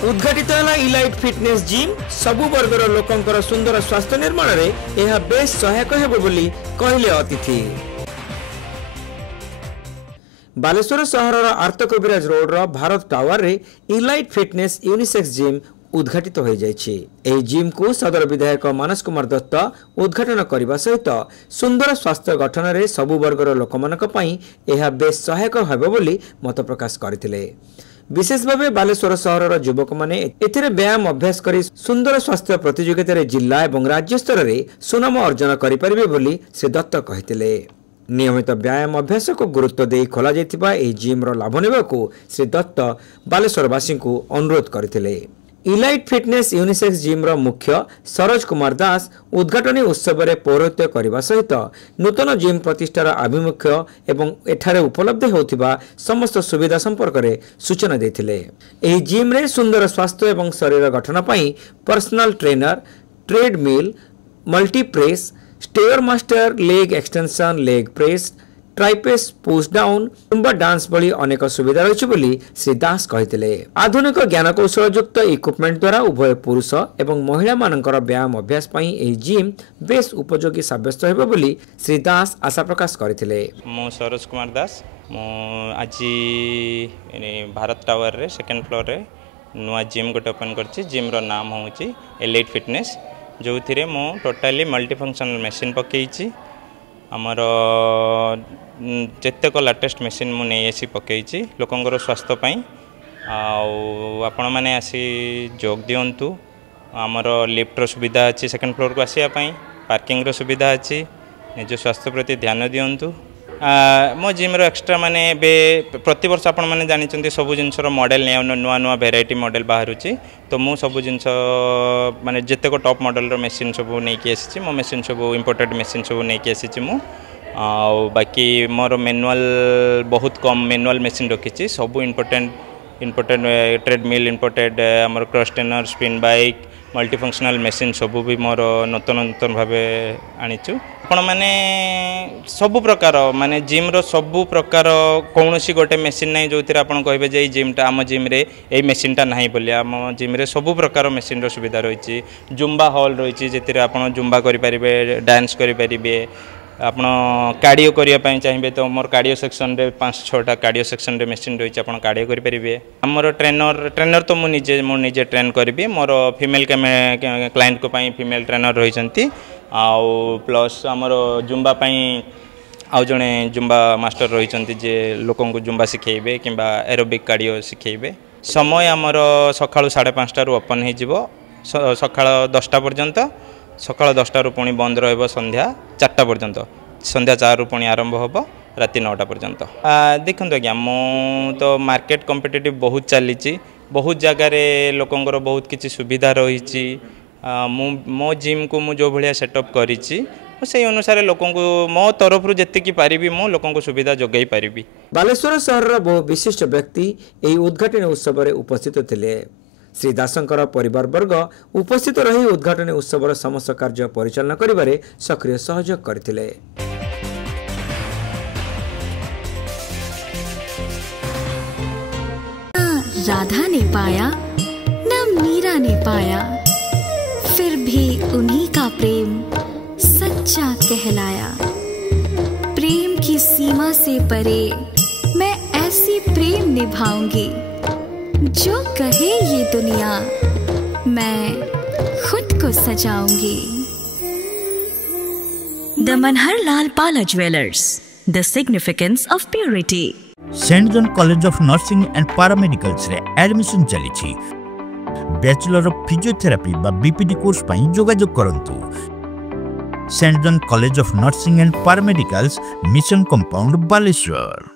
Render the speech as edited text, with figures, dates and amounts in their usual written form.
उद्घाटित है elite fitness gym सबु वर्गर लोकंकर सुंदर स्वास्थ्य निर्माण में यह बेस सहायक हेबो बोली कहले अतिथि। बालेश्वर सहर आर्त कविराज रोड रो भारत टावर रे इलाइट फिटनेस यूनिसेक्स जिम उद्घाटित हो जाइछि। एही जिम को सदर विधायक मानस कुमार दत्त उद्घाटन करने सहित सुंदर स्वास्थ्य गठन रे सबु वर्गर लोकमानक पई यह बेस सहायक हेबो बोली मत प्रकाश करथिले। विशेष भाव बालेश्वर सहर युवक मैंने एथिरे व्यायाम अभ्यास करी सुंदर स्वास्थ्य प्रतियोगिता रे जिला एवं राज्य स्तर रे सुनाम अर्जन करिपारिबे बोली श्री दत्त कहिथिले। नियमित व्यायाम अभ्यास को गुरुत्व दे खोला जाइतिबा एही जिम रो लाभ नेबाकू श्री दत्त बालेश्वरवासी को अनुरोध करथिले। इलाइट फिटनेस यूनिसेक्स जिम रो मुख्य सरोज कुमार दास उद्घाटनी उत्सव में पौरोहित्य करने सहित नूतन जिम प्रतिष्ठार आभिमुख्य एवं एठारे उपलब्ध होतिबा समस्त सुविधा संपर्क में सूचना देथिले। एही जिम रे सुंदर स्वास्थ्य एवं शरीर गठन पई personal trainer, treadmill, multi press, stair master, leg extension, leg press, triceps push down, Zumba dance भली अनेक सुविधा रही बोली श्री दास कहिथिले। आधुनिक ज्ञान कौशल युक्त इक्विपमेंट द्वारा उभय पुरुष एवं महिला मानकर व्यायाम अभ्यास पई एही जिम बेस उपयोगी साब्यस्त हेबो बोली श्री दास आशा प्रकाश करथिले। मो सरोज कुमार दास मो आज भारत टावर रे सेकंड फ्लोर रे नुआ जिम गोटे ओपन करछि। जिम रो नाम होउछि इलाइट फिटनेस, जो थिरे मो टोटली मल्टी फंक्शनल मशीन पकेइछि। आमर जेतेक लाटेस्ट मशीन मु नहीं आसी पकईछि लोकंकर स्वास्थ्य पाई। आपण मैंने आसी जोग दिंतु। आमर लिफ्टर सुविधा अच्छी, सेकंड फ्लोर को आसिया पाई पार्किंग रो सुविधा अच्छी। निज स्वास्थ्य प्रति ध्यान दिंतु। मो जिम रो एक्स्ट्रा माने बे प्रति वर्ष आपण माने जानिचंती सबु जिंसर मॉडल नुआ नुआ वेराइटी मॉडल बाहरुची। तो मु सबु जिंस माने जेतेक टॉप मॉडल रो मशीन सबु नहीं कि आसी। मो मशीन सबु इंपोर्टेड मशीन सबु नहीं कि आसी मु। बाकी मोर मैनुअल बहुत कम मैनुअल मशीन रखी। सबु इंपोर्टेड ट्रेडमिल इंपोर्टेड, आमर cross trainer, spin bike, multi functional machine सबु भी मोर नूतन नूतन भाव आनीचु। आपण माने सबु प्रकार माने जिम रो सबु प्रकार कौनसी गोटे मशीन नहीं जो आपण कहबे जे जिमटा आम जिम रे ए मशीनटा नहीं बोली। आम जिम रे सबु प्रकार मशीन रो सुविधा रही। जुम्बा हॉल रही जेतिर आपण जुम्बा करि परिबे, डांस करि परिबे। आपण कार्डियो करिया पई चाहिए तो मोर कार्डियो सेक्शन रे 5-6टा कार्डियो सेक्शन रे मशीन रही। आपण कार्डियो करि परिबे। हमर ट्रेनर तो मु निजे ट्रेन करबी। मोर फीमेल क्लाइंट को पई फीमेल ट्रेनर रही छंती। आउ प्लस हमर जुम्बा पई आउ जने जुम्बा मास्टर रही छंती जे लोकन को जुम्बा सिखेइबे किंबा एरोबिक कार्डियो सिखेइबे। समय हमर सकाळ 5:30 रु ओपन हे जिवो सकाळ 10टा पर्यंत। सकाळ 10टा रु पुणी बंद रहबो संध्या 4टा पर्यंत। संध्या 4 रु पुणी आरंभ होबो राति 9टा पर्यंत। देखंतु आज्ञा मो तो मार्केट कॉम्पिटिटिव बहुत चलीची। बहुत जगह रे लोकंकर बहुत किछि सुविधा रहिची। मो जिम को मु जो भलिया सेटअप करिची से अनुसार लोकन को मो तरफ रु जत्ते की पारिबी मो लोकन को सुविधा जोगाई पारिबी। बालेश्वर शहर रो बहु विशिष्ट व्यक्ति एही उद्घाटन उत्सव रे उपस्थित थिले। श्री दासंकर परिवार वर्ग उपस्थित रही उद्घाटन उत्सव समस्त कार्य परिचालन करिबारे सक्रिय सहयोग करथिले। राधा ने पाया न मीरा ने पाया, फिर भी उन्हीं का प्रेम सच्चा कहलाया। प्रेम की सीमा से परे मैं ऐसी प्रेम निभाऊंगी, जो कहे ये दुनिया मैं खुद को सजाऊंगी। The Manharlal Pala Jewelers, the significance of purity. Saint John College of Nursing and paramedicals रे एडमिशन चली। बैचलर ऑफ फिजियोथेरापी बा बीपीडी कोर्स पई जोगाजोग करंतु। Saint John College of Nursing and paramedicals, mission compound, Baleshwar.